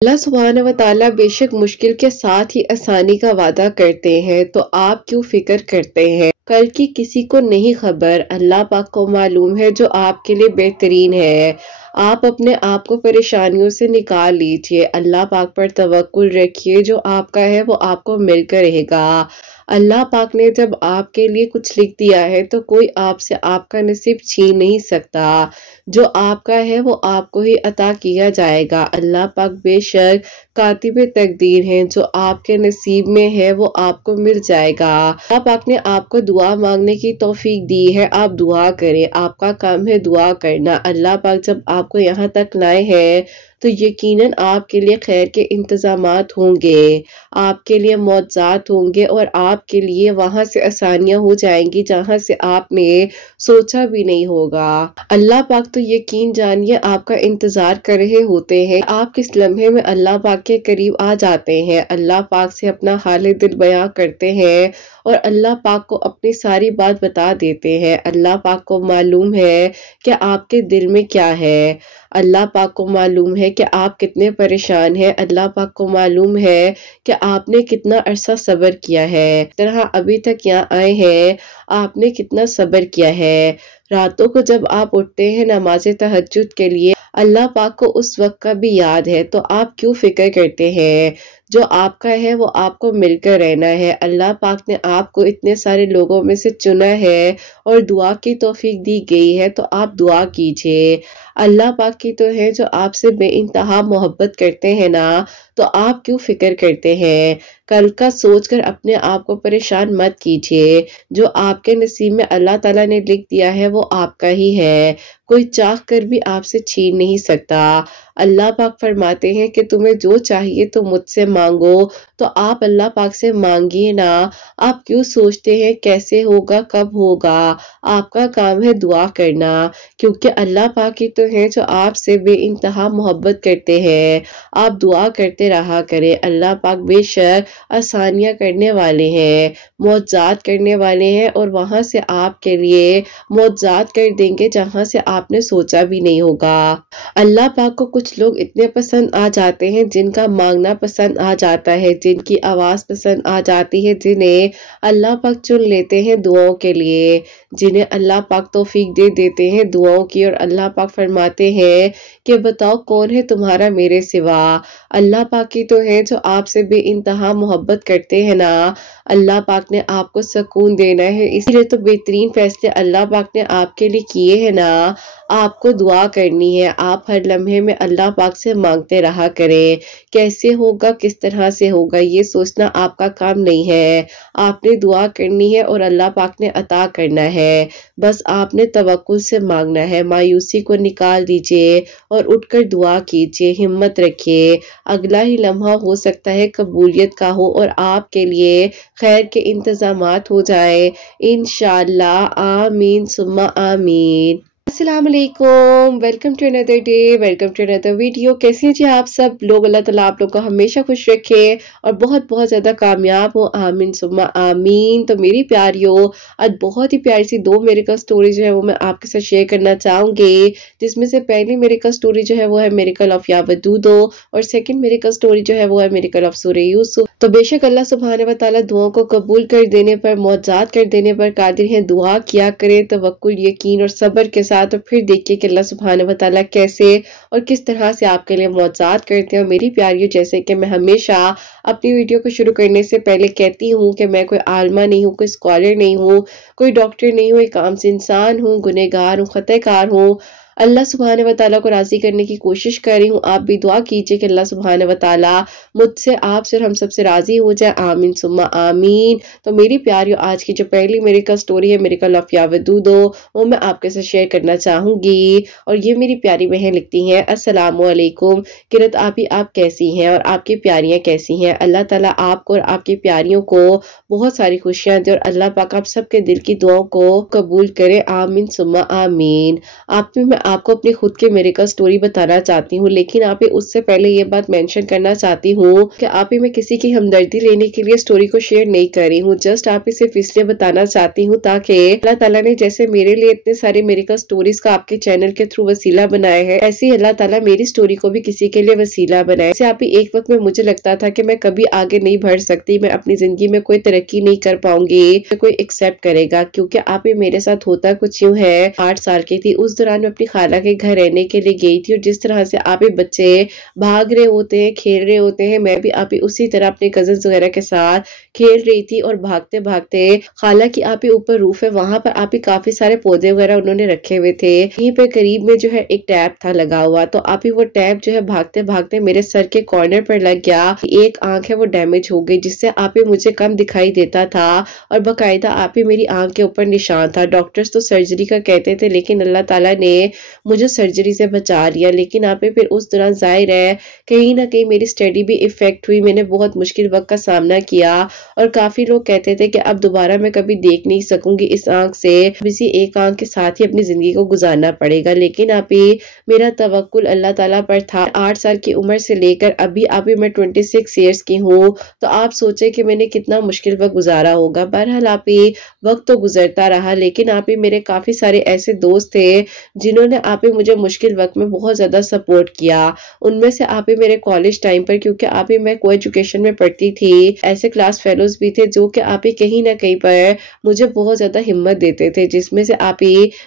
अल्लाह सुब्हानहू व तआला बेशक मुश्किल के साथ ही आसानी का वादा करते हैं, तो आप क्यों फिक्र करते हैं? कल की किसी को नहीं खबर, अल्लाह पाक को मालूम है जो आपके लिए बेहतरीन है। आप अपने आप को परेशानियों से निकाल लीजिए, अल्लाह पाक पर तवक्कुल रखिए, जो आपका है वो आपको मिलकर रहेगा। अल्लाह पाक ने जब आपके लिए कुछ लिख दिया है तो कोई आपसे आपका नसीब छीन नहीं सकता। जो आपका है वो आपको ही अता किया जाएगा। अल्लाह पाक बेशक कातिबे तकदीर हैं, जो आपके नसीब में है वो आपको मिल जाएगा। अल्लाह पाक ने आपको दुआ मांगने की तौफीक दी है, आप दुआ करें, आपका काम है दुआ करना। अल्लाह पाक जब आपको यहाँ तक लाए हैं तो यकीनन आपके लिए खैर के इंतजामात होंगे, आपके लिए मौज़ात होंगे और आपके लिए वहां से आसानियां हो जाएंगी जहां से आपने सोचा भी नहीं होगा। अल्लाह पाक तो यकीन जानिए आपका इंतजार कर रहे होते हैं। आप किस लम्हे में अल्लाह पाक के करीब आ जाते हैं, अल्लाह पाक से अपना हाल दिल बयां करते हैं और अल्लाह पाक को अपनी सारी बात बता देते हैं। अल्लाह पाक को मालूम है कि आपके दिल में क्या है, अल्लाह पाक को मालूम है कि आप कितने परेशान हैं, अल्लाह पाक को मालूम है कि आपने कितना अरसा सब्र किया है, तरह अभी तक यहाँ आए हैं आपने कितना सब्र किया है। रातों को जब आप उठते हैं नमाज तहज्जुद के लिए, अल्लाह पाक को उस वक्त का भी याद है, तो आप क्यों फिक्र करते हैं? जो आपका है वो आपको मिलकर रहना है। अल्लाह पाक ने आपको इतने सारे लोगों में से चुना है और दुआ की तौफीक दी गई है, तो आप दुआ कीजिए। अल्लाह पाक की तो है जो आपसे बेइंतहा मोहब्बत करते हैं ना, तो आप क्यों फिक्र करते हैं? कल का सोचकर अपने आप को परेशान मत कीजिए। जो आपके नसीब में अल्लाह ताला ने लिख दिया है वो आपका ही है, कोई चाह कर भी आपसे छीन नहीं सकता। अल्लाह पाक फरमाते हैं कि तुम्हें जो चाहिए तो मुझसे मांगो, तो आप अल्लाह पाक से मांगिए ना। आप क्यों सोचते हैं कैसे होगा, कब होगा? आपका काम है दुआ करना, क्योंकि अल्लाह पाक ही तो है जो आपसे बेइंतहा मोहब्बत करते हैं। आप दुआ करते रहा करें, अल्लाह पाक बेशक आसानियां करने वाले हैं, मौज़ात करने वाले हैं और वहां से आपके लिए मौज़ात कर देंगे जहां से आपने सोचा भी नहीं होगा। अल्लाह पाक को कुछ लोग इतने पसंद आ जाते हैं जिनका मांगना पसंद आ जाता है, जिनकी आवाज़ पसंद आ जाती है, जिन्हें अल्लाह पाक चुन लेते हैं दुआओं के लिए, जिन्हें अल्लाह पाक तौफीक दे देते हैं दुआओं की। और अल्लाह पाक फरमाते हैं कि बताओ कौन है तुम्हारा मेरे सिवा? अल्लाह पाक ही तो है जो आपसे बेइंतहा मोहब्बत करते हैं ना। अल्लाह पाक ने आपको सुकून देना है, इसलिए तो बेहतरीन फैसले अल्लाह पाक ने आपके लिए किए हैं ना। आपको दुआ करनी है, आप हर लम्हे में अल्लाह पाक से मांगते रहा करें। कैसे होगा, किस तरह से होगा, ये सोचना आपका काम नहीं है। आपने दुआ करनी है और अल्लाह पाक ने अता करना है। बस आपने तवक्कुल से मांगना है, मायूसी को निकाल दीजिए और उठकर दुआ कीजिए, हिम्मत रखिए। अगला ही लम्हा हो सकता है कबूलियत का हो और आपके लिए खैर के इंतजामात हो जाए, इंशाअल्लाह। आमीन सुम्मा आमीन। अस्सलाम वालेकुम, welcome to another day, welcome to another video. कैसे हैं जी आप सब लोग? अल्लाह ताला आप लोग को हमेशा खुश रखे और बहुत बहुत ज़्यादा कामयाब हो, आमीन सुम्मा आमीन। तो मेरी प्यारियों, आज बहुत ही प्यारी सी 2 मेरिकल स्टोरी जो है वो मैं आपके साथ शेयर करना चाहूँगी, जिसमें से पहली मेरिकल स्टोरी जो है वो है मेरिकल ऑफ या वदूदो और सेकंड मेरिकल स्टोरी जो है वो है मेरिकल ऑफ सूरह यूसुफ। तो बेशक अल्लाह सुब्हानहू व तआला दुआओं को कबूल कर देने पर, मौज़ात कर देने पर कादिर हैं। दुआ किया करें तवक्कुल, यकीन और सब्र के साथ, तो फिर देखिए कि अल्लाह सुब्हानहू व तआला कैसे और किस तरह से आपके लिए मौज़ात करते हैं। और मेरी प्यारियों, जैसे कि मैं हमेशा अपनी वीडियो को शुरू करने से पहले कहती हूँ कि मैं कोई आलिमा नहीं हूँ, कोई स्कॉलर नहीं हूँ, कोई डॉक्टर नहीं हूँ, एक आम सी इंसान हूँ, गुनहगार हूँ, खताकार हूँ। अल्लाह सुब्हानहू व तआला को राज़ी करने की कोशिश कर रही हूँ। आप भी दुआ कीजिए कि अल्लाह सुब्हानहू व तआला मुझसे, आपसे और हम सबसे राज़ी हो जाए, आमीन सुम्मा आमीन। तो मेरी प्यारियों, आज की जो पहली मेरिकल स्टोरी है मेरिकल ऑफ या वदूदो, वो मैं आपके साथ शेयर करना चाहूँगी। और ये मेरी प्यारी बहन लिखती हैं, अस्सलामु अलैकुम किरत आपी, आप कैसी हैं और आपकी प्यारियाँ कैसी हैं? अल्लाह ताला आपको और आपकी प्यारियों को बहुत सारी खुशियाँ दे और अल्लाह पाक आप सबके दिल की दुआओं को कबूल करे, आमीन सुम्मा आमीन। आप में मैं आपको अपनी खुद की मिरेकल स्टोरी बताना चाहती हूँ, लेकिन आप उससे पहले ये बात मेंशन करना चाहती हूँ कि आप मैं किसी की हमदर्दी लेने के लिए स्टोरी को शेयर नहीं कर रही हूँ। जस्ट आप सिर्फ इसलिए बताना चाहती हूँ ताकि अल्लाह ताला ने जैसे मेरे लिए इतने सारे मिरेकल स्टोरीज का आपके चैनल के थ्रू वसीला बनाया है, ऐसे ही अल्लाह ताला मेरी स्टोरी को भी किसी के लिए वसीला बनाए। जैसे आप एक वक्त में मुझे लगता था कि मैं कभी आगे नहीं बढ़ सकती, मैं अपनी जिंदगी में कोई तरक्की नहीं कर पाऊंगी, कोई एक्सेप्ट करेगा, क्योंकि आप मेरे साथ होता कुछ यूँ है। 8 साल की थी उस दौरान मैं अपनी खाला के घर रहने के लिए गई थी और जिस तरह से आप बच्चे भाग रहे होते हैं, खेल रहे होते हैं, मैं भी आप उसी तरह अपने कजन्स वगैरह के साथ खेल रही थी और भागते भागते खाला की आप ऊपर रूफ है, वहां पर आप काफी सारे पौधे वगैरह उन्होंने रखे हुए थे। यहीं पे करीब में जो है एक टैप था लगा हुआ, तो आप वो टैप जो है भागते भागते मेरे सर के कॉर्नर पर लग गया। एक आंख है वो डैमेज हो गई, जिससे आप मुझे कम दिखाई देता था और बकायदा आप मेरी आंख के ऊपर निशान था। डॉक्टर्स तो सर्जरी का कहते थे, लेकिन अल्लाह ताला ने मुझे सर्जरी से बचा लिया। लेकिन आप फिर उस दौरान जाहिर है कहीं ना कहीं मेरी स्टडी भी इफेक्ट हुई, मैंने बहुत मुश्किल वक्त का सामना किया और काफी लोग कहते थे कि अब दोबारा मैं कभी देख नहीं सकूंगी इस आंख से, इसी एक आंख के साथ ही अपनी जिंदगी को गुजारना पड़ेगा। लेकिन आप मेरा तवक्कुल अल्लाह ताला पर था। 8 साल की उम्र से लेकर अभी मैं 26 ईयर्स की हूँ, तो आप सोचे कि मैंने कितना मुश्किल वक्त गुजारा होगा। बहरहाल आप वक्त तो गुजरता रहा, लेकिन आप मेरे काफी सारे ऐसे दोस्त थे जिन्होंने आप मुझे मुश्किल वक्त में बहुत ज्यादा सपोर्ट किया। उनमें से आप मेरे कॉलेज टाइम पर, क्योंकि आप मैं को एजुकेशन में पढ़ती थी, ऐसे क्लास फेलोज भी थे जो कि आप कहीं ना कहीं पर मुझे बहुत ज्यादा हिम्मत देते थे, जिसमें से आप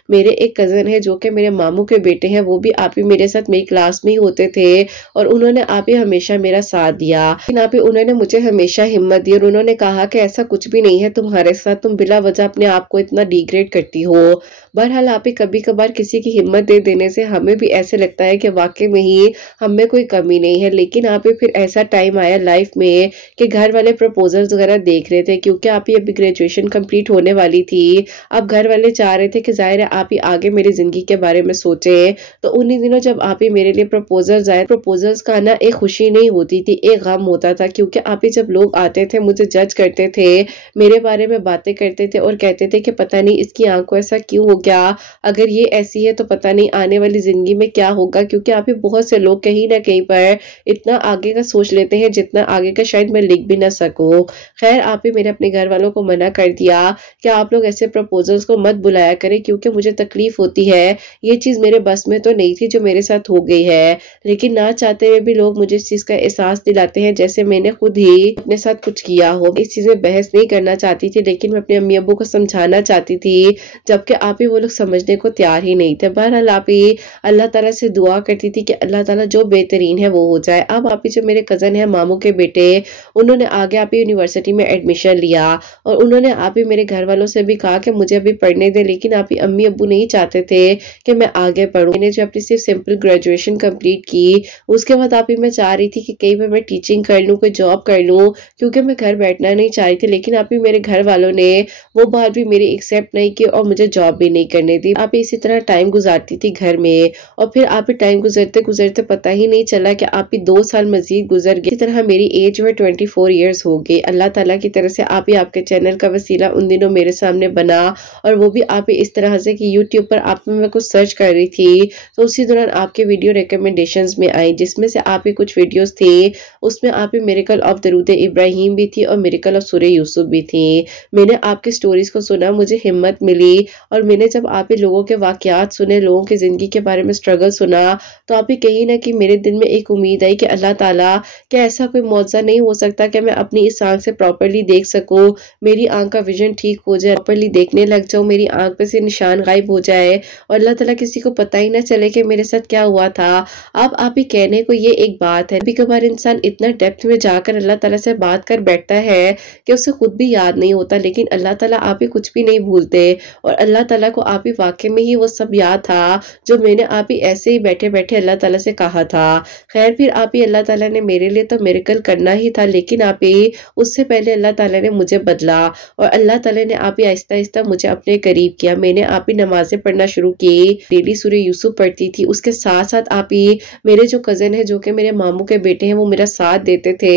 मेरे एक कजन है जो कि मेरे मामू के बेटे हैं, वो भी आप मेरे साथ मेरी क्लास में ही होते थे और उन्होंने आप हमेशा मेरा साथ दिया। लेकिन आप उन्होंने मुझे हमेशा हिम्मत दी और उन्होंने कहा कि ऐसा कुछ भी नहीं है तुम्हारे साथ, तुम बिला वजह अपने आप को इतना डिग्रेड करती हो। बहरहाल आप कभी कभार किसी की हिम्मत दे देने से हमें भी ऐसे लगता है कि वाकई में ही हम में कोई कमी नहीं है। लेकिन आप फिर ऐसा टाइम आया लाइफ में कि घर वाले प्रपोजल्स वगैरह देख रहे थे, क्योंकि आप अभी ग्रेजुएशन कंप्लीट होने वाली थी। अब घर वाले चाह रहे थे कि जाहिर है आप आगे मेरी जिंदगी के बारे में सोचे। तो उन्हीं दिनों जब आप मेरे लिए प्रपोजल्स आए, प्रपोजल्स का ना एक खुशी नहीं होती थी, एक गम होता था, क्योंकि आप जब लोग आते थे मुझे जज करते थे, मेरे बारे में बातें करते थे और कहते थे कि पता नहीं इसकी आंख को ऐसा क्यों हो गया, अगर ये ऐसी है तो पता नहीं आने वाली जिंदगी में क्या होगा। क्योंकि आप बहुत से लोग कहीं ना कहीं पर इतना आगे का सोच लेते हैं जितना आगे का शायद मैं लिख भी ना सकूं। खैर आप मेरे अपने घर वालों को मना कर दिया कि आप लोग ऐसे प्रपोजल्स को मत बुलाया करें, क्योंकि मुझे तकलीफ होती है, ये चीज मेरे बस में तो नहीं थी जो मेरे साथ हो गई है। लेकिन ना चाहते हुए भी लोग मुझे इस चीज का एहसास दिलाते हैं जैसे मैंने खुद ही अपने साथ कुछ किया हो। इस चीज में बहस नहीं करना चाहती थी, लेकिन मैं अपने अम्मी अब्बू को समझाना चाहती थी, जबकि आप ही वो लोग समझने को तैयार ही नहीं थे। बहरहाल आप ही अल्लाह ताला से दुआ करती थी कि अल्लाह ताला जो बेहतरीन है वो हो जाए। अब आप ही जो मेरे कजन है मामू के बेटे, उन्होंने आगे आप यूनिवर्सिटी में एडमिशन लिया और उन्होंने आप ही मेरे घर वालों से भी कहा कि मुझे अभी पढ़ने दे, लेकिन आप ही अम्मी अब्बू नहीं चाहते थे कि मैं आगे पढ़ूं। मैंने जो अपनी सिर्फ सिंपल ग्रेजुएशन कंप्लीट की, उसके बाद आप ही मैं चाह रही थी कि कहीं पर मैं टीचिंग कर लूं, कोई जॉब कर लूं, क्योंकि मैं घर बैठना नहीं चाह रही थी। लेकिन आप ही मेरे घर वालों ने वो बात भी मेरी एक्सेप्ट नहीं की और मुझे जॉब भी नहीं करने दी। आप इसी तरह टाइम गुजारती थी घर में और फिर आप टाइम गुजरते गुजरते पता ही नहीं चला कि आप 2 साल मजीद गुजर गए। इसी तरह मेरी एज जो है 24 ईयर्स हो गई। अल्लाह ताला की तरफ से आप ही आपके चैनल का वसीला उन दिनों मेरे सामने बना और वो भी आप इस तरह से कि यूट्यूब पर आप मैं कुछ सर्च कर रही थी तो उसी दौरान आपके वीडियो रिकमेंडेशंस में आई, जिसमें से आप ही कुछ वीडियोस थे, उसमें आप ही मिरेकल ऑफ दरूद इब्राहिम भी थी और मिरेकल ऑफ सूरह यूसुफ भी थी। मैंने आपकी स्टोरीज को सुना, मुझे हिम्मत मिली और मैंने जब आप ही लोगों के वाकयात सुने, लोगों की जिंदगी के बारे में स्ट्रगल सुना, तो आप ही कहीं ना कि मेरे दिल में एक उम्मीद आई कि अल्लाह ताला क्या ऐसा कोई मौजज़ा नहीं हो सकता कि मैं अपनी इस आंख से प्रॉपरली देख सकूं, मेरी आंख का विजन ठीक हो जाए, प्रॉपरली देखने लग जाऊं, मेरी आंख पे से निशान गायब हो जाए और अल्लाह ताला किसी को पता ही ना चले कि मेरे साथ क्या हुआ था। अब आप ही कहने को ये एक बात है, कभी कभार इंसान इतना डेप्थ में जाकर अल्लाह ताला से बात कर बैठता है कि उसे खुद भी याद नहीं होता, लेकिन अल्लाह ताला आप ही कुछ भी नहीं भूलते और अल्लाह ताला को आप ही वाकई में ही वो सब याद था जो मैंने आप ही ऐसे ही बैठे बैठे अल्लाह ताला से कहा था। खैर फिर आप ही अल्लाह ताला ने मेरे लिए तो मिरेकल करना ही था, लेकिन आप ही उससे पहले अल्लाह ताला ने मुझे बदला और अल्लाह ताला ने आप ही आहिस्ता आहिस्ता मुझे अपने करीब किया। मैंने आप ही नमाजें पढ़ना शुरू की, डेली सूरह यूसुफ पढ़ती थी, उसके साथ साथ आप ही मेरे जो कजन है जो कि मेरे मामू के बेटे हैं वो मेरा साथ देते थे,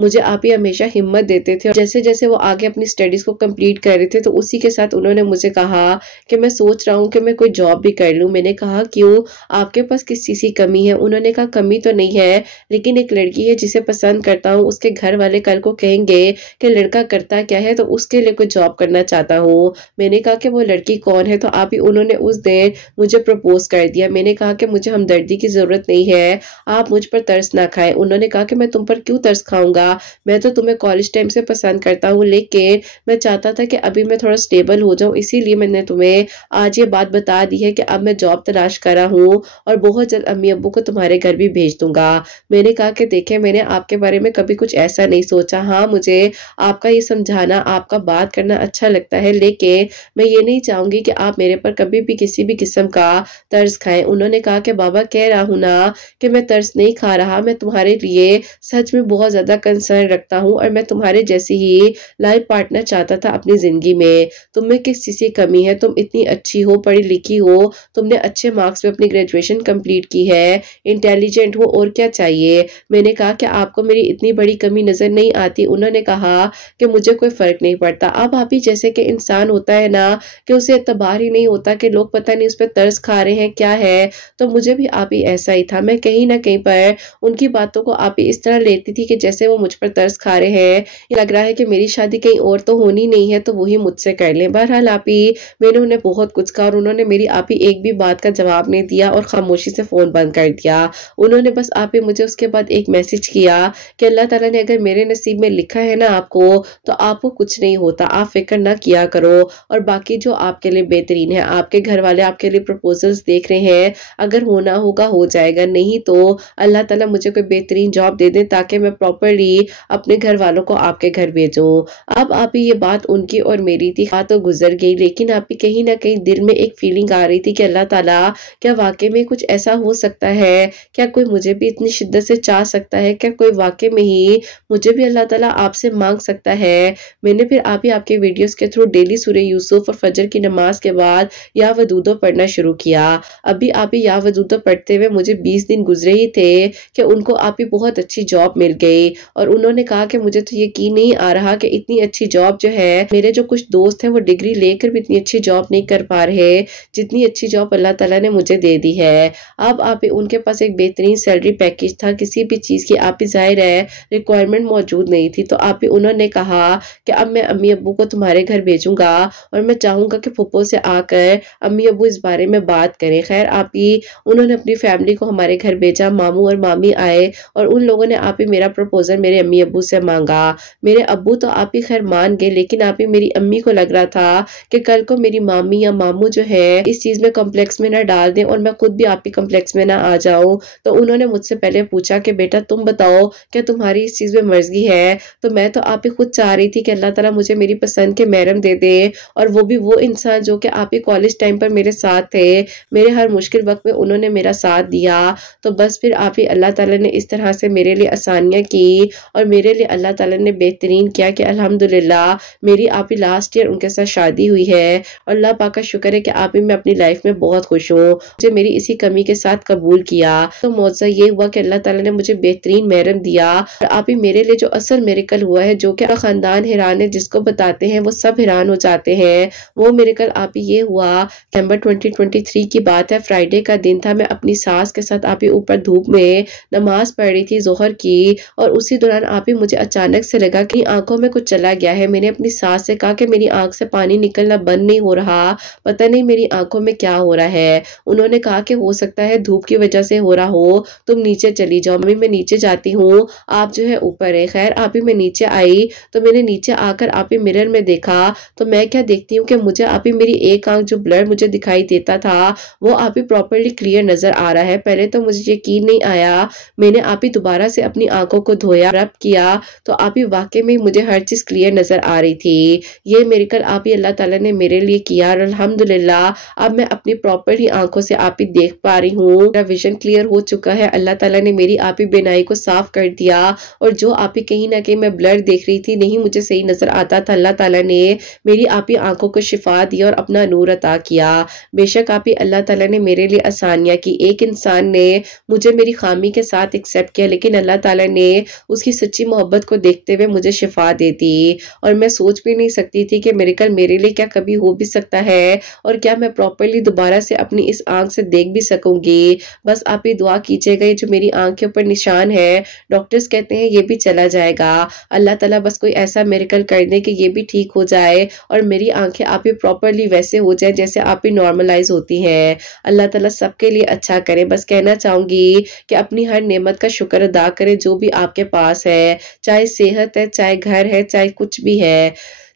मुझे आप ही हमेशा हिम्मत देते थे। जैसे जैसे वो आगे अपनी स्टडीज को कंप्लीट कर रहे थे तो उसी के साथ उन्होंने मुझे कहा कि मैं सोच रहा हूँ कि मैं कोई जॉब भी कर लूं। मैंने कहा क्यों, आपके पास किस चीज की कमी है? उन्होंने कहा कमी तो नहीं है, लेकिन एक लड़की है जिसे पसंद करता हूँ, उसके घर वाले कल को कहेंगे कि लड़का करता क्या है, तो उसके लिए कोई जॉब करना चाहता हूँ। मैंने कहा कि वो लड़की कौन है? तो आप ही उन्होंने उस दिन मुझे प्रपोज कर दिया। मैंने कहा कि मुझे हमदर्दी की जरूरत नहीं है, आप मुझ पर तरस ना खाएं। उन्होंने कहा कि मैं तुम पर क्यों तरस खाऊंगा, मैं तो तुम्हें कॉलेज टाइम से पसंद करता हूँ, लेकिन मैं चाहता था कि अभी मैं थोड़ा स्टेबल हो जाऊं, इसीलिए मैंने तुम्हें आज ये बात बता दी है कि अब मैं जॉब तलाश कर रहा हूँ और बहुत जल्द अम्मी अब्बू को तुम्हारे घर भी भेज दूंगा। मैंने कहा कि देखे, मैंने आपके बारे में कभी कुछ ऐसा नहीं सोचा। हाँ, मुझे आपका ये समझाना, आपका बात करना अच्छा लगता है, लेकिन मैं ये नहीं चाहूंगी कि आप मेरे पर कभी भी किसी भी किस्म का तरस खाएं। उन्होंने कहा कि बाबा कह रहा हूं ना कि मैं तरस नहीं खा रहा, मैं तुम्हारे लिए सच में बहुत ज्यादा कंसर्न रखता हूँ और मैं तुम्हारे जैसी ही लाइफ पार्टनर चाहता था अपनी जिंदगी में। तुम्हें किस चीज की कमी है? तुम इतनी अच्छी हो, पढ़ी लिखी हो, तुमने अच्छे मार्क्स में अपनी ग्रेजुएशन कंप्लीट की है, इंटेलिजेंट हो, और क्या चाहिए? मैंने कहा कि आपको मेरी इतनी बड़ी कमी नजर नहीं आती। उन्होंने कहा कि मुझे कोई फर्क नहीं पड़ता। अब आप ही जैसे कि इंसान होता है ना कि उसे एतबार ही नहीं होता कि लोग पता नहीं उस पर तरस खा रहे हैं क्या है, तो मुझे भी आप ही ऐसा ही था। मैं कहीं ना कहीं पर उनकी बातों को आप ही इस तरह लेती थी कि जैसे वो मुझ पर तरस खा रहे हैं, ये लग रहा है कि मेरी शादी कहीं और तो होनी नहीं है, तो वही मुझसे कर लें। बहरहाल आप ही, मैंने उन्हें बहुत कुछ कहा और उन्होंने मेरी आप ही एक भी बात का जवाब नहीं दिया और खामोशी से फोन बंद कर दिया। उन्होंने बस आप ही मुझे उसके बाद एक मैसेज किया कि अल्लाह ताला ने अगर मेरे नसीब में लिखा है ना आपको, तो आपको कुछ नहीं होता, आप फिक्र ना किया करो, और बाकी जो आपके लिए बेहतरीन है, आपके घर वाले आपके लिए प्रपोजल्स देख रहे हैं, अगर होना होगा हो जाएगा, नहीं तो अल्लाह ताला मुझे कोई बेहतरीन जॉब दे दे ताकि मैं प्रॉपरली अपने घर वालों को आपके घर भेजूं। अब आप ही ये बात उनकी और मेरी थी, बात तो गुजर गई, लेकिन आप ही कहीं ना कहीं दिल में एक फीलिंग आ रही थी कि अल्लाह ताला, क्या वाकई में कुछ ऐसा हो सकता है? क्या कोई मुझे भी इतनी शिद्दत से चाह सकता है? क्या कोई वाकई में ही मुझे भी अल्लाह ताला आपसे मांग सकता है? मैंने फिर आप ही आपके वीडियोस के थ्रू डेली सूरह यूसुफ और फजर की नमाज के बाद या वदूदो पढ़ना शुरू किया। अभी आप ही या वदूदो पढ़ते हुए मुझे 20 दिन गुजरे ही थे कि उनको आप ही बहुत अच्छी जॉब मिल गई, और उन्होंने कहा कि मुझे तो यकीन नहीं आ रहा कि इतनी अच्छी जॉब जो है, मेरे जो कुछ दोस्त हैं वो डिग्री लेकर भी इतनी अच्छी जॉब नहीं कर पा रहे जितनी अच्छी जॉब अल्लाह ताला ने मुझे दे दी है। अब आप ही उनके पास एक बेहतरीन सैलरी पैकेज था, किसी भी चीज की आप ही जाहिर है रिक्वायरमेंट मौजूद नहीं थी, तो आप ही उन्होंने कहा कि अब मैं अम्मी अब्बू को तुम्हारे घर भेजूंगा और मैं चाहूंगा कि फुप्पो से आकर अम्मी अब्बू इस बारे में बात करें। खैर आप ही उन्होंने अपनी फैमिली को हमारे घर भेजा, मामू और मामी आए और उन लोगों ने आप ही मेरा प्रपोजल मेरे अम्मी अब्बू से मांगा। मेरे अब्बू तो आप ही खैर मान गए, लेकिन आप ही मेरी अम्मी को लग रहा था कि कल को मेरी मामी या मामू जो है इस चीज में कॉम्प्लेक्स में ना डाल दें और मैं खुद भी आप ही कॉम्प्लेक्स में ना आ जाऊं। तो उन्होंने मुझसे पहले पूछा कि बेटा तुम बताओ क्या तुम्हारी इस चीज में मर्जी है? तो मैं तो आप ही खुद चाह रही थी कि अल्लाह ताला मुझे मेरी पसंद के महरम दे दे, और वो भी वो इंसान जो कि आप ही कॉलेज टाइम पर मेरे साथ थे, मेरे हर मुश्किल वक्त में उन्होंने मेरा साथ दिया। तो बस फिर आप ही अल्लाह ताला ने इस तरह से मेरे लिए आसानियां की और मेरे लिए अल्लाह ताला ने बेहतरीन किया कि अल्हम्दुलिल्लाह मेरी आप ही लास्ट ईयर उनके साथ शादी हुई है, और अल्लाह पाक का शुक्र है कि आप ही मैं अपनी लाइफ में बहुत खुश हूँ। मुझे मेरी इसी कमी के साथ कबूल किया, तो मौजज़ा ये हुआ कि अल्लाह ताला ने मुझे बेहतरीन महरम दिया, और आप ही मेरे लिए जो असल मिरेकल हुआ है, जो कि खानदान हैरान है, जिसको बताते हैं वो सब हैरान हो जाते हैं, वो मिरेकल आप ही ये हुआ। दिसंबर 2023 की बात है, फ्राइडे का दिन था, मैं अपनी सास के साथ आप ही ऊपर धूप में नमाज पढ़ रही थी जोहर की, और उसी दौरान आप ही मुझे अचानक से लगा कि आंखों में कुछ चला गया है। मैंने अपनी सास से कहा कि मेरी आंख से पानी निकलना बंद नहीं हो रहा, पता नहीं मेरी आंखों में क्या हो रहा है। उन्होंने कहा कि हो सकता है धूप की वजह से हो रहा हो, तुम नीचे चली जाओ। मम्मी मैं नीचे जाती हूँ, आप जो है ऊपर है। खैर आप ही मैं नीचे आई, तो मैंने नीचे आकर आप ही मिरर में देखा, तो मैं क्या देखती हूँ कि मुझे आप ही मेरी एक आंख जो ब्लर मुझे दिखाई देता था वो आप ही प्रॉपरली क्लियर नजर आ रहा है। पहले तो मुझे यकीन नहीं आया, मैंने आप ही दोबारा से अपनी आंखों को धोया, रब किया, तो आप ही वाकई में मुझे हर चीज क्लियर नजर आ रही थी। ये मिरेकल आप ही अल्लाह ताला ने मेरे लिए किया, और अल्हम्दुलिल्लाह अब मैं अपनी प्रॉपर ही आंखों से आप ही देख पा रही हूँ, मेरा विजन क्लियर हो चुका है। अल्लाह ताला ने मेरी आप ही बेनाई को साफ कर दिया, और जो आप ही कहीं ना कहीं मैं ब्लर देख रही थी, नहीं मुझे सही नजर आता था, अल्लाह ताला ने मेरी आप ही आंखों को शिफा दिया और अपना नूर अता किया। बेशक आप ही अल्लाह ताला ने मेरे लिए आसानियां की। एक इंसान ने मुझे मेरी खामी के साथ एक्सेप्ट किया, लेकिन अल्लाह ताला ने उसकी सच्ची मोहब्बत को देखते हुए मुझे शिफा दे दी, और मैं सोच भी नहीं सकती थी कि मिरेकल मेरे लिए क्या कभी हो भी सकता है, और क्या मैं प्रॉपरली दोबारा दोबारा से अपनी इस आंख से देख भी सकूंगी। बस आप ये दुआ कीजिएगा, ये जो मेरी आंख के ऊपर निशान है, डॉक्टर्स कहते हैं ये भी चला जाएगा। अल्लाह ताला बस कोई ऐसा मिरेकल कर दे कि ये भी ठीक हो जाए और मेरी आंखें आप ही प्रॉपरली वैसे हो जाए जैसे आप ही नॉर्मलाइज होती हैं। अल्लाह ताला सबके लिए अच्छा करे। बस कहना चाहूंगी कि अपनी हर नेमत का शुक्र अदा करें जो भी आपके पास है, चाहे सेहत है, चाहे घर है, चाहे कुछ भी है,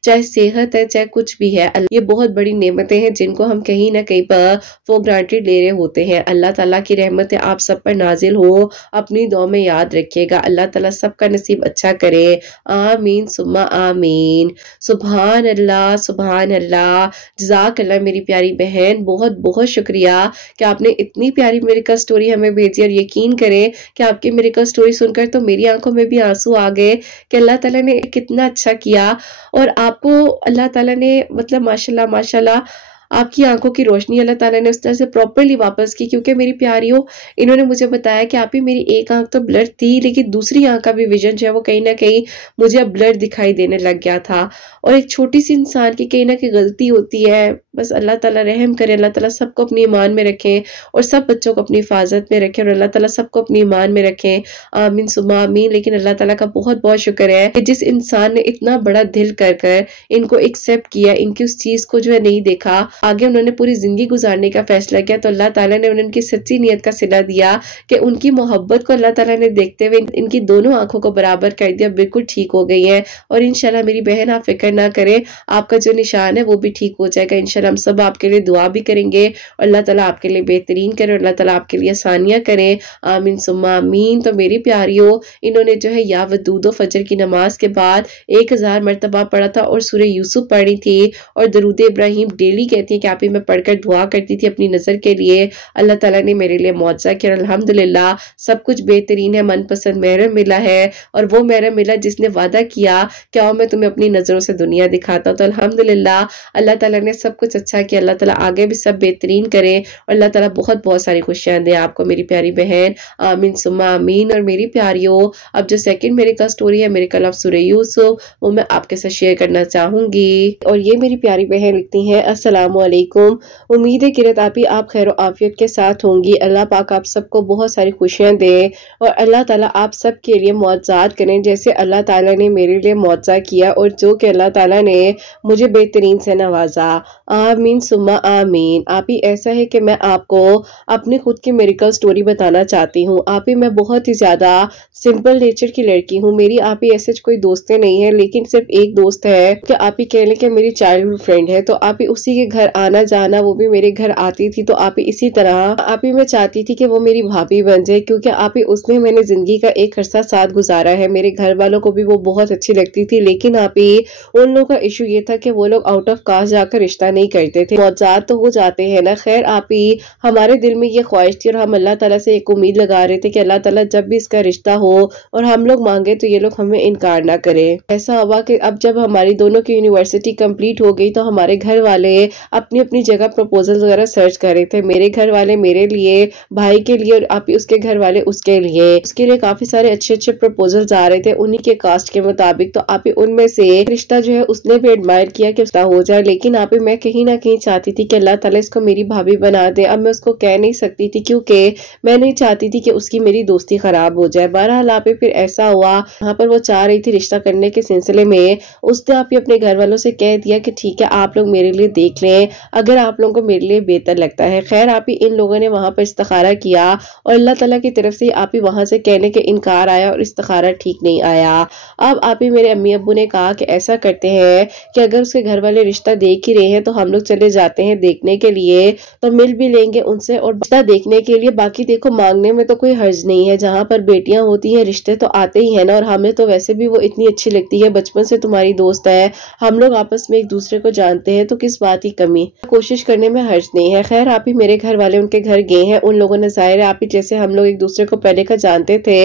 चाहे सेहत है, चाहे कुछ भी है। ये बहुत बड़ी नेमतें हैं जिनको हम कहीं ना कहीं पर फॉर ग्रांटेड ले रहे होते हैं। अल्लाह ताला की रहमतें आप सब पर नाजिल हो, अपनी दुआ में याद रखिएगा। अल्लाह ताला सबका नसीब अच्छा करे। आमीन सुम्मा आमीन। सुभान अल्लाह, सुभान अल्लाह। जज़ाक अल्लाह मेरी प्यारी बहन, बहुत बहुत शुक्रिया कि आपने इतनी प्यारी मेडिकल स्टोरी हमें भेजी। और यकीन करें कि आपकी मेडिकल स्टोरी सुनकर तो मेरी आंखों में भी आंसू आ गए कि अल्लाह ताला ने कितना अच्छा किया। और आपको अल्लाह ताला ने मतलब माशाल्लाह माशाल्लाह आपकी आंखों की रोशनी अल्लाह ताला ने उस तरह से प्रॉपरली वापस की। क्योंकि मेरी प्यारियों, इन्होंने मुझे बताया कि आप ही मेरी एक आंख तो ब्लर थी, लेकिन दूसरी आंख का भी विजन जो है वो कहीं ना कहीं मुझे अब ब्लर दिखाई देने लग गया था। और एक छोटी सी इंसान की कहीं ना कहीं गलती होती है। बस अल्लाह ताला रहम करे, अल्लाह ताला सबको अपनी ईमान में रखें और सब बच्चों को अपनी हिफाजत में रखें और अल्लाह ताला सबको अपनी ईमान में रखें। आमीन सुम्मा आमीन। लेकिन अल्लाह ताला का बहुत बहुत शुक्र है कि जिस इंसान ने इतना बड़ा दिल कर कर इनको एक्सेप्ट किया, इनकी उस चीज को जो है नहीं देखा, आगे उन्होंने पूरी जिंदगी गुजारने का फैसला किया, तो अल्लाह ताला ने उन्हें उनकी सच्ची नीयत का सिला दिया कि उनकी मोहब्बत को अल्लाह ताला ने देखते हुए इनकी दोनों आंखों को बराबर कर दिया, बिल्कुल ठीक हो गई है। और इंशाल्लाह मेरी बहन आप फिक्र ना करें, आपका जो निशान है वो भी ठीक हो जाएगा। इंशाल्लाह हम सब आपके लिए दुआ भी करेंगे और अल्लाह ताला आपके लिए बेहतरीन करे और अल्लाह ताला आपके लिए आसानियां करे। आमीन सुम्मा आमीन। तो मेरी प्यारियों, इन्होंने जो है या वदूदो फजर की नमाज के बाद 1000 मरतबा पढ़ा था और सूरह यूसुफ पढ़ी थी और दरूद इब्राहिम डेली कहती है कि आप ही मैं पढ़कर दुआ करती थी अपनी नजर के लिए। अल्लाह ताला ने मेरे लिए मौजज़ा किया, अल्हम्दुलिल्लाह सब कुछ बेहतरीन है, मनपसंद महरम मिला है और वो महरम मिला जिसने वादा किया कि आओ मैं तुम्हें अपनी नजरों से दुनिया दिखाता हूं। तो अल्हम्दुलिल्लाह अल्लाह ताला ने सब कुछ अच्छा किया। अल्लाह ताला आगे भी सब बेहतरीन करे और अल्लाह ताला बहुत बहुत सारी खुशियां दे आपको मेरी प्यारी बहन। आमीन सुम्मा आमीन। और मेरी प्यारियों, अब जो सेकंड मेरे का स्टोरी है, मेरे कल सूरह यूसुफ, वो मैं आपके साथ शेयर करना चाहूंगी। और ये मेरी प्यारी बहन लिखती हैं, अस्सलाम वालेकुम। उम्मीद है किरत आप ही आप खैर आफियत के साथ होंगी। अल्लाह पाक आप सबको बहुत सारी खुशियां दे और अल्लाह ताला आप सब के लिए मौजज़ात करें जैसे अल्लाह ताला ने मेरे लिए मौजज़ा किया और जो कि अल्लाह ताला ने मुझे बेहतरीन से नवाजा। आमीन सुम्मा आमीन। आप ही ऐसा है कि मैं आपको अपनी खुद की मेडिकल स्टोरी बताना चाहती हूँ। आप ही मैं बहुत ही ज्यादा सिंपल नेचर की लड़की हूँ। मेरी आप ही ऐसे कोई दोस्तें नहीं है, लेकिन सिर्फ एक दोस्त है कि आप ही कह लें कि मेरी चाइल्डहुड फ्रेंड है। तो आप ही उसी के घर आना जाना, वो भी मेरे घर आती थी। तो आप ही इसी तरह आप ही मैं चाहती थी कि वो मेरी भाभी बन जाए, क्योंकि आप ही उसने मैंने जिंदगी का एक अरसा साथ गुजारा है। मेरे घर वालों को भी वो बहुत अच्छी लगती थी, लेकिन आप ही उन लोगों का इशू ये था कि वो लोग आउट ऑफ कास्ट जाकर रिश्ता नहीं करते थे। मौजज़ात तो हो जाते हैं ना। खैर आप ही हमारे दिल में ये ख्वाहिश थी और हम अल्लाह ताला से एक उम्मीद लगा रहे थे कि अल्लाह ताला जब भी इसका रिश्ता हो और हम लोग मांगे तो ये लोग हमें इनकार ना करे। ऐसा हुआ कि अब जब हमारी दोनों की यूनिवर्सिटी कंप्लीट हो गई तो हमारे घर वाले अपनी अपनी जगह प्रपोजल वगैरह सर्च कर रहे थे। मेरे घर वाले मेरे लिए, भाई के लिए और आप ही उसके घर वाले उसके लिए। उसके लिए काफी सारे अच्छे अच्छे प्रपोजल्स आ रहे थे उन्हीं के कास्ट के मुताबिक। तो आप ही उनमें से रिश्ता जो है उसने भी एडमायर किया कि उसका हो जाए, लेकिन आप ही मैं कहीं ना कहीं चाहती थी कि अल्लाह ताला इसको मेरी भाभी बना दे। अब मैं उसको कह नहीं सकती थी क्योंकि मैं नहीं चाहती थी कि उसकी मेरी दोस्ती खराब हो जाए। बहरहाल आप ही फिर ऐसा हुआ, यहाँ पर वो चाह रही थी रिश्ता करने के सिलसिले में। उसने आप ही अपने घर वालों से कह दिया कि ठीक है आप लोग मेरे लिए देख लें अगर आप लोगों को मेरे लिए बेहतर लगता है। खैर आप ही इन लोगों ने वहां पर इस्तिखारा किया और अल्लाह ताला की तरफ से आप ही वहां से कहने के इनकार आया और इस्तिखारा ठीक नहीं आया। अब आप ही मेरे अम्मी अब्बू ने कहा कि ऐसा करते हैं कि अगर उसके घर वाले रिश्ता देख ही रहे हैं तो हम लोग चले जाते हैं देखने के लिए, तो मिल भी लेंगे उनसे और रिश्ता देखने के लिए। बाकी देखो मांगने में तो कोई हर्ज नहीं है, जहाँ पर बेटियां होती हैं रिश्ते तो आते ही है ना। और हमें तो वैसे भी वो इतनी अच्छी लगती है, बचपन से तुम्हारी दोस्त है, हम लोग आपस में एक दूसरे को जानते हैं, तो किस बात की कमी, कोशिश करने में हर्ज नहीं है। खैर आप ही मेरे घर वाले उनके घर गए हैं। उन लोगों ने जाहिर है आप ही जैसे हम लोग एक दूसरे को पहले का जानते थे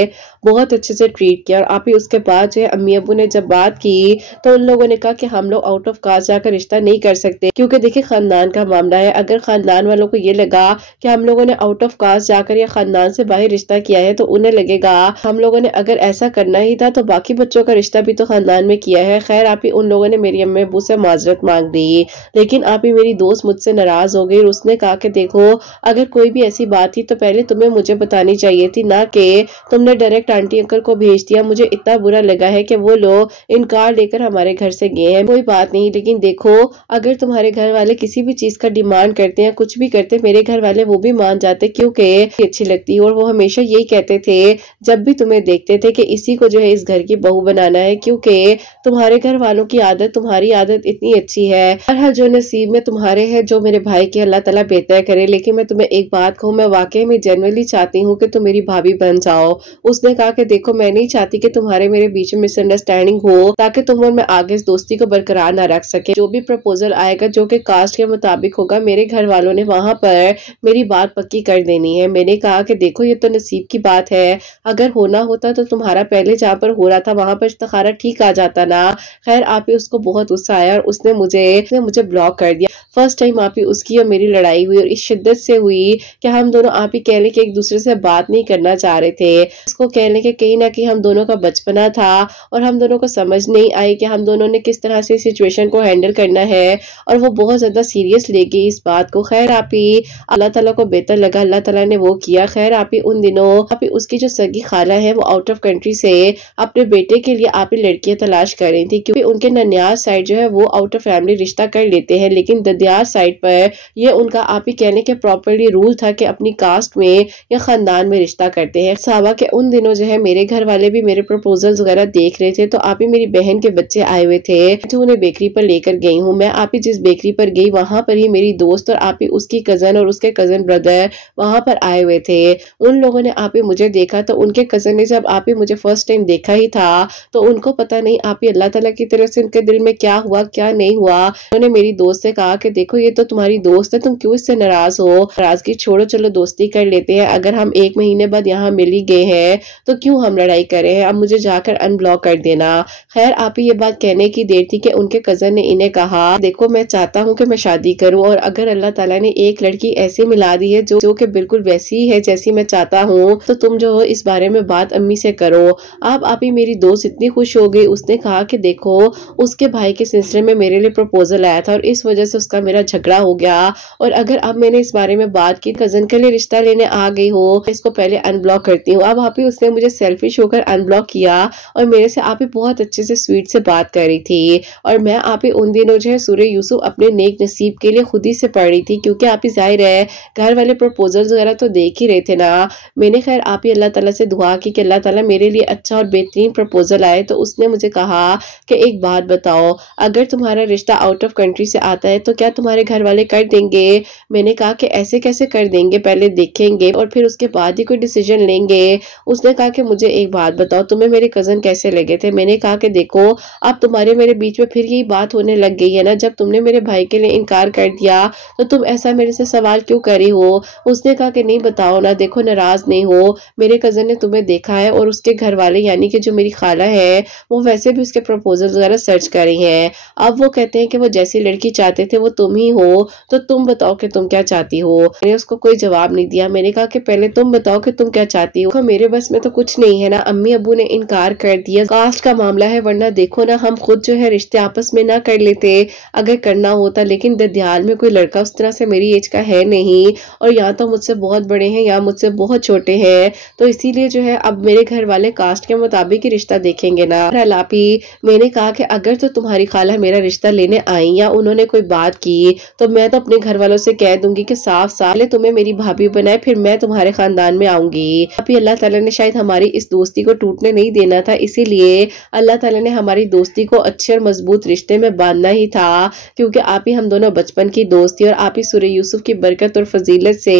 बहुत अच्छे से ट्रीट किया। और आप ही उसके बाद जो है अम्मी अबू ने जब बात की तो उन लोगों ने कहा कि हम लोग आउट ऑफ कास्ट जाकर रिश्ता नहीं कर सकते, क्योंकि देखिए खानदान का मामला है। अगर खानदान वालों को ये लगा कि हम लोगों ने आउट ऑफ कास्ट जाकर या खानदान से बाहर रिश्ता किया है तो उन्हें लगेगा हम लोगों ने अगर ऐसा करना ही था तो बाकी बच्चों का रिश्ता भी तो खानदान में किया है। खैर आप ही उन लोगों ने मेरी अम्मी अबू से माजरत मांग ली, लेकिन आप ही मेरी दोस्त मुझसे नाराज हो गई और उसने कहा कि देखो अगर कोई भी ऐसी बात थी तो पहले तुम्हें मुझे बतानी चाहिए थी, ना कि तुमने डायरेक्ट आंटी अंकल को भेज दिया। मुझे इतना बुरा लगा है कि वो लोग इनकार लेकर हमारे घर से गए हैं। कोई बात नहीं, लेकिन देखो अगर तुम्हारे घर वाले किसी भी चीज का डिमांड करते हैं, कुछ भी करते, मेरे घर वाले वो भी मान जाते क्योंकि अच्छी लगती है। और वो हमेशा यही कहते थे जब भी तुम्हें देखते थे कि इसी को जो है इस घर की बहू बनाना है, क्योंकि तुम्हारे घर वालों की आदत, तुम्हारी आदत इतनी अच्छी है। हर जो नसीब में तुम्हारे है, जो मेरे भाई के अल्लाह ताला बेहतर करे। लेकिन मैं तुम्हें एक बात कहूँ, मैं वाकई में जनरली चाहती हूँ कि तुम मेरी भाभी बन जाओ। उसने कहा कि देखो मैं नहीं चाहती कि तुम्हारे मेरे बीच में मिसअंडरस्टैंडिंग हो, ताकि तुम और मैं आगे इस दोस्ती को बरकरार ना रख सके। जो भी प्रपोजल आएगा जो कि कास्ट के मुताबिक होगा, मेरे घर वालों ने वहां पर मेरी बात पक्की कर देनी है। मैंने कहा कि देखो ये तो नसीब की बात है, अगर होना होता तो तुम्हारा पहले जहाँ पर हो रहा था वहां पर इस्तिखारा ठीक आ जाता ना। खैर आप ही उसको बहुत गुस्सा आया और उसने मुझे ब्लॉक कर दिया। फर्स्ट टाइम आप ही उसकी और मेरी लड़ाई हुई और इस शिद्दत से हुई कि हम दोनों आप ही कह लें कि एक दूसरे से बात नहीं करना चाह रहे थे। इसको कह लें कि कहीं ना कहीं हम दोनों का बचपना था और हम दोनों को समझ नहीं आई कि हम दोनों ने किस तरह से सिचुएशन को हैंडल करना है, और वो बहुत ज्यादा सीरियस ले गई इस बात को। खैर आप ही अल्लाह ताला को बेहतर लगा, अल्लाह ताला ने वो किया। खैर आप ही उन दिनों आप ही उसकी जो सगी खाला है वो आउट ऑफ कंट्री से अपने बेटे के लिए आप ही लड़कियां तलाश कर रही थी, क्योंकि उनके ननियाल साइड जो है वो आउट ऑफ फैमिली रिश्ता कर लेते हैं, लेकिन ददियार साइड पर ये उनका आप ही कहने के प्रॉपरली रूल था कि अपनी कास्ट में या खानदान में रिश्ता करते हैं। सावा के उन दिनों जो है मेरे घर वाले भी मेरे प्रपोजल्स वगैरह देख रहे थे, तो आप ही मेरी बहन के बच्चे आए हुए थे जो उन्हें बेकरी पर लेकर गई हूँ। मैं आप ही जिस बेकरी पर गई वहां पर ही मेरी दोस्त और आप ही उसकी कजन और उसके कजन ब्रदर वहां पर आए हुए थे। उन लोगों ने आप ही मुझे देखा तो उनके कजन ने जब आप ही मुझे फर्स्ट टाइम देखा ही था तो उनको पता नहीं आप ही अल्लाह ताला की तरफ से उनके दिल में क्या हुआ क्या नहीं हुआ। उन्होंने मेरी दोस्त से कहा कि देखो ये तो तुम्हारी दोस्त है, तुम क्यों इससे नाराज हो, नाराजगी छोड़ो, चलो दोस्ती कर लेते हैं। अगर हम 1 महीने बाद यहाँ मिल ही गए हैं तो क्यों हम लड़ाई कर रहे हैं, अब मुझे जाकर अनब्लॉक कर देना। खैर आप ही ये बात कहने की देर थी कि उनके कजन ने इन्हें कहा देखो मैं चाहता हूँ कि मैं शादी करूँ, और अगर अल्लाह ताला ने एक लड़की ऐसी मिला दी है जो कि बिल्कुल वैसी है जैसी मैं चाहता हूँ, तो तुम जो हो इस बारे में बात अम्मी से करो। अब आप ही मेरी दोस्त इतनी खुश हो गई, उसने कहा कि देखो उसके भाई के सिलसिले में मेरे लिए प्रपोजल आया था और इस वजह से उसका मेरा झगड़ा हो गया, और अगर अब मैंने इस बारे में बात की कजन के लिए रिश्ता लेने आ गई हो, इसको पहले अनब्लॉक करती हूँ। अब आप ही उसने मुझे सेल्फिश होकर अनब्लॉक किया और मेरे से आप ही बहुत अच्छे से स्वीट से बात कर रही थी, और मैं आप ही उन दिनों जो है सूरह यूसुफ अपने नेक नसीब के लिए खुद ही से पढ़ रही थी, क्योंकि आप ही जाहिर है घर वाले प्रपोजल्स वगैरह तो देख ही रहे थे ना। मैंने खैर आप ही अल्लाह ताला से दुआ की कि अल्लाह ताला मेरे लिए अच्छा और बेहतरीन प्रपोजल आए। तो उसने मुझे कहा कि एक बात बताओ, अगर तुम्हारा रिश्ता आउट ऑफ कंट्री से आता है तो क्या तुम्हारे घर वाले कर देंगे? मैंने कहा कि ऐसे कैसे कर देंगे, पहले देखेंगे और फिर उसके बाद ही कोई डिसीजन लेंगे। उसने कहा कि मुझे एक बात बताओ, तुम्हें मेरे कजन कैसे लगे थे? मैंने कहा कि देखो अब तुम्हारे मेरे बीच में फिर यही बात होने लग गई है ना, जब तुमने मेरे भाई के लिए इनकार कर दिया तो तुम ऐसा मेरे से सवाल क्यों कर रही हो? उसने कहा कि नहीं बताओ ना, देखो नाराज नहीं हो, मेरे कजन ने तुम्हें देखा है और उसके घर वाले यानी कि जो मेरी खाला है वो वैसे भी उसके प्रपोजल वगैरह सर्च कर रही हैं। अब वो कहते हैं कि वो जैसी लड़की चाहते थे वो तुम ही हो, तो तुम बताओ कि तुम क्या चाहती हो। मैंने उसको कोई जवाब नहीं दिया। मैंने कहा कि पहले तुम बताओ कि तुम क्या चाहती हो। मेरे बस में तो कुछ नहीं है ना, अम्मी अबू ने इनकार कर दिया, कास्ट का मामला है, वरना देखो ना हम खुद जो है रिश्ते आपस में ना कर लेते अगर करना होता, लेकिन ददियाल में कोई लड़का उस तरह से मेरी एज का है नहीं, और यहाँ तो मुझसे बहुत बड़े हैं या मुझसे बहुत छोटे हैं, तो इसीलिए जो है अब मेरे घर वाले कास्ट के मुताबिक ही रिश्ता देखेंगे ना। लापी मैंने कहा कि अगर तो तुम्हारी खाला मेरा रिश्ता लेने आई या उन्होंने कोई बात की तो मैं तो अपने घर वालों से कह दूंगी कि साफ साफ तुम्हें मेरी भाभी बनाए, फिर मैं तुम्हारे खानदान में आऊंगी। अभी अल्लाह ताला ने शायद हमारी इस दोस्ती को टूटने नहीं देना था, इसीलिए अल्लाह ताला ने हमारी दोस्ती को अच्छे और मजबूत रिश्ते में बांधना ही था, क्योंकि आप ही हम दोनों बचपन की दोस्ती और आप ही सूरह यूसुफ की बरकत और फजीलत से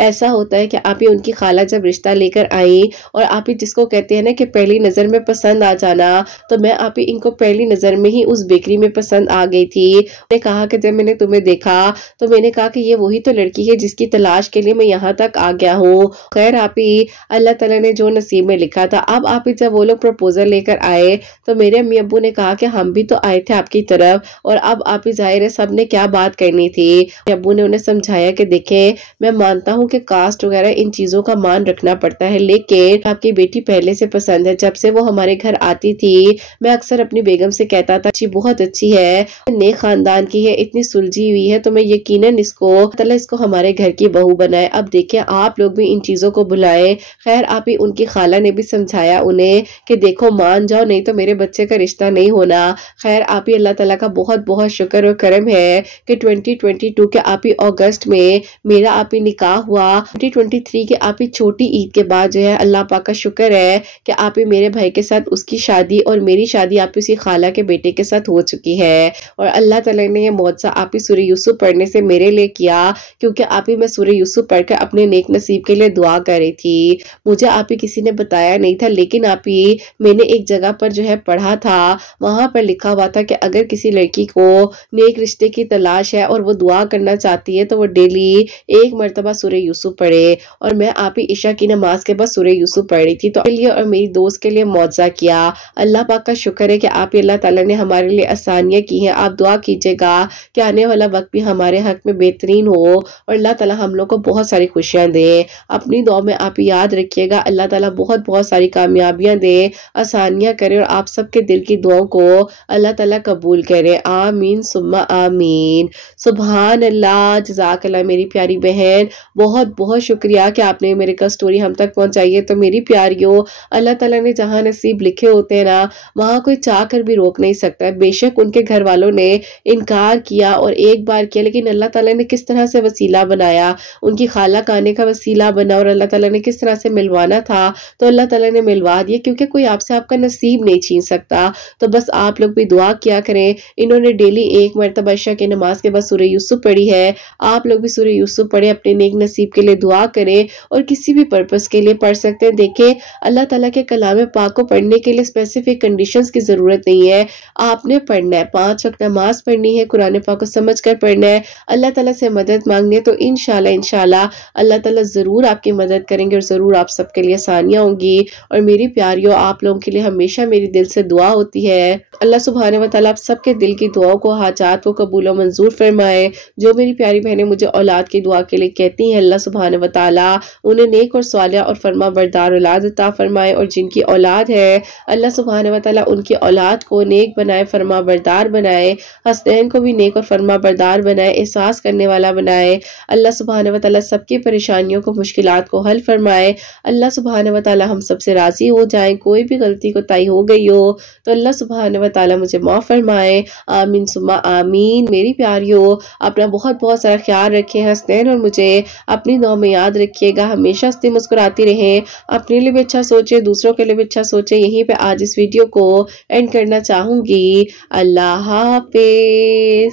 ऐसा होता है कि आप ही उनकी खाला जब रिश्ता लेकर आई और आप ही जिसको कहते हैं ना कि पहली नजर में पसंद आ जाना, तो मैं आप ही इनको पहली नजर में ही उस बेकरी में पसंद आ गई थी। मैंने कहा कि जब मैंने तुम्हें देखा तो मैंने कहा कि ये वही तो लड़की है जिसकी तलाश के लिए मैं यहाँ तक आ गया हूँ। खैर आप ही अल्लाह ताला ने जो नसीब में लिखा था। अब आप ही जब वो लोग प्रपोजल लेकर आए तो मेरे अम्मी अब्बू ने कहा कि हम भी तो आए थे आपकी तरफ, और अब आप ही जाहिर है सबने क्या बात करनी थी। अब्बू ने उन्हें समझाया कि देखें, मैं मानता हूँ कि कास्ट वगैरह इन चीजों का मान रखना पड़ता है, लेकिन आपकी बेटी पहले से पसंद है। जब से वो हमारे घर आती थी मैं अक्सर अपनी बेगम से कहता था जी बहुत अच्छी है, नेक खानदान की है, इतनी सुलझी हुई है, तो मैं यकीनन इसको हमारे घर की बहू बनाए। अब देखिए आप लोग भी इन चीजों को बुलाए। खैर आप ही उनकी खाला ने भी समझाया उन्हें कि देखो मान जाओ, नहीं तो मेरे बच्चे का रिश्ता नहीं होना। खैर आप ही अल्लाह ताला का बहुत बहुत शुक्र और करम है कि 2022 के आप ही अगस्त में मेरा आप ही निकाह हुआ। 2023 के आप ही छोटी ईद के बाद जो है अल्लाह पाक का शुक्र है कि आप ही मेरे भाई के साथ उसकी शादी और मेरी शादी आप ही उसकी खाला के बेटे के साथ हो चुकी है। और अल्लाह ताला ने ये मौजज़ा आप ही सूरह यूसुफ पढ़ने से मेरे लिए किया, क्योंकि आप ही मैं सूरह यूसुफ पढ़कर अपने नेक नसीब के लिए दुआ कर रही थी। मुझे आप ही किसी ने बताया नहीं था, लेकिन आप ही मैंने एक जगह पर जो है पढ़ा था, वहां पर लिखा हुआ था कि अगर किसी लड़की को नेक रिश्ते की तलाश है और वो दुआ करना चाहती है तो वो डेली एक मरतबा सूरह यूसुफ पढ़े। और मैं आप ही इशा की नमाज के बाद सूरह यूसुफ पढ़ रही थी, तो लिए और मेरी दोस्त के लिए मौजज़ा किया। अल्लाह पाक का शुक्र है कि आप ही अल्लाह ताला ने हमारे लिए आसानियां की हैं। आप दुआ कीजिएगा कि आने वाला वक्त भी हमारे हक में बेहतरीन हो और अल्लाह ताला हम लोग को बहुत सारी खुशियां दे। अपनी दुआ में आप याद रखिएगा, अल्लाह ताला बहुत बहुत सारी कामयाबियां दे, आसानियां करे और आप सबके दिल की दुआओं को अल्लाह ताला कबूल करे। आमीन सुम्मा आमीन। सुभान अल्लाह, जज़ाकल्लाह मेरी प्यारी बहन, बहुत बहुत शुक्रिया कि आपने मेरे का स्टोरी हम तक पहुंचाई है। तो मेरी प्यारियों, अल्लाह ताला ने जहां नसीब लिखे होते हैं ना, वहां कोई चाह कर भी रोक नहीं सकता है। बेशक उनके घर वालों ने इनकार किया और एक बार किया, लेकिन अल्लाह ताला ने किस तरह से वसीला बनाया, उनकी खाला का आने का वसीला बना, और अल्लाह ताला ने किस तरह से मिलवाना था तो अल्लाह ताला ने मिलवा दिया, क्योंकि कोई आपसे आपका नसीब नहीं छीन सकता। तो बस आप लोग भी दुआ किया करें। इन्होंने डेली एक मरतबा इशा की नमाज के बाद सूरह यूसुफ पढ़ी है, आप लोग भी सूरह यूसुफ पढ़े, अपने नेक नसीब के लिए दुआ करें और किसी भी पर्पस के लिए पढ़ सकते हैं। देखें, अल्लाह ताला के कलाम पाक को पढ़ने के लिए स्पेसिफिक कंडीशंस की जरूरत नहीं है। आपने पढ़ना है, 5 वक्त नमाज पढ़नी है, कुरान पाक को समझ कर पढ़ना है, अल्लाह ताला से मदद मांगनी है, तो इंशाल्लाह अल्लाह ताला जरूर आपकी मदद करेंगे और जरूर आप सबके लिए आसानियां होंगी। और मेरी प्यारियों, आप लोगों के लिए हमेशा मेरी दिल से दुआ होती है। अल्लाह सुब्हानहू व तआला आप सबके दिल की दुआओं को, हाजात को कबूल और मंजूर फरमाए। जो मेरी प्यारी बहनें मुझे औलाद की दुआ के लिए कहती हैं, अल्लाह सुब्हानहू व तआला उन्हें नेक और सालिहा और फरमा बरदार औलाद अता फरमाए। और जिनकी औलाद है, अल्लाह सुब्हानहू व तआला उनकी औलाद को नेक बनाए, फरमा बरदार बनाए, हस्नैन को भी नेक और फरमा बरदार बनाए, एहसास करने वाला बनाए। अल्लाह सुब्हानहू व तआला सबकी परेशानियों को, मुश्किलात को हल फरमाए। अल्लाह सुब्हानहू व तआला हम सबसे राजी हो जाए। कोई भी गलती कोताही हो गई हो तो अल्लाह सुब्हानहू व तआला मुझे माफ फरमाए। आमीन सुम्मा आमीन। मेरी प्यारियों, अपना बहुत बहुत सारा ख्याल रखें। हस्नैन और मुझे अपनी दुआ में याद रखिएगा। हमेशा हंसती मुस्कुराती रहें, अपने लिए भी अच्छा सोचे, दूसरों के लिए भी अच्छा सोचे। यहीं पे आज इस वीडियो को एंड करना चाहूंगी। अल्लाह हाफिज।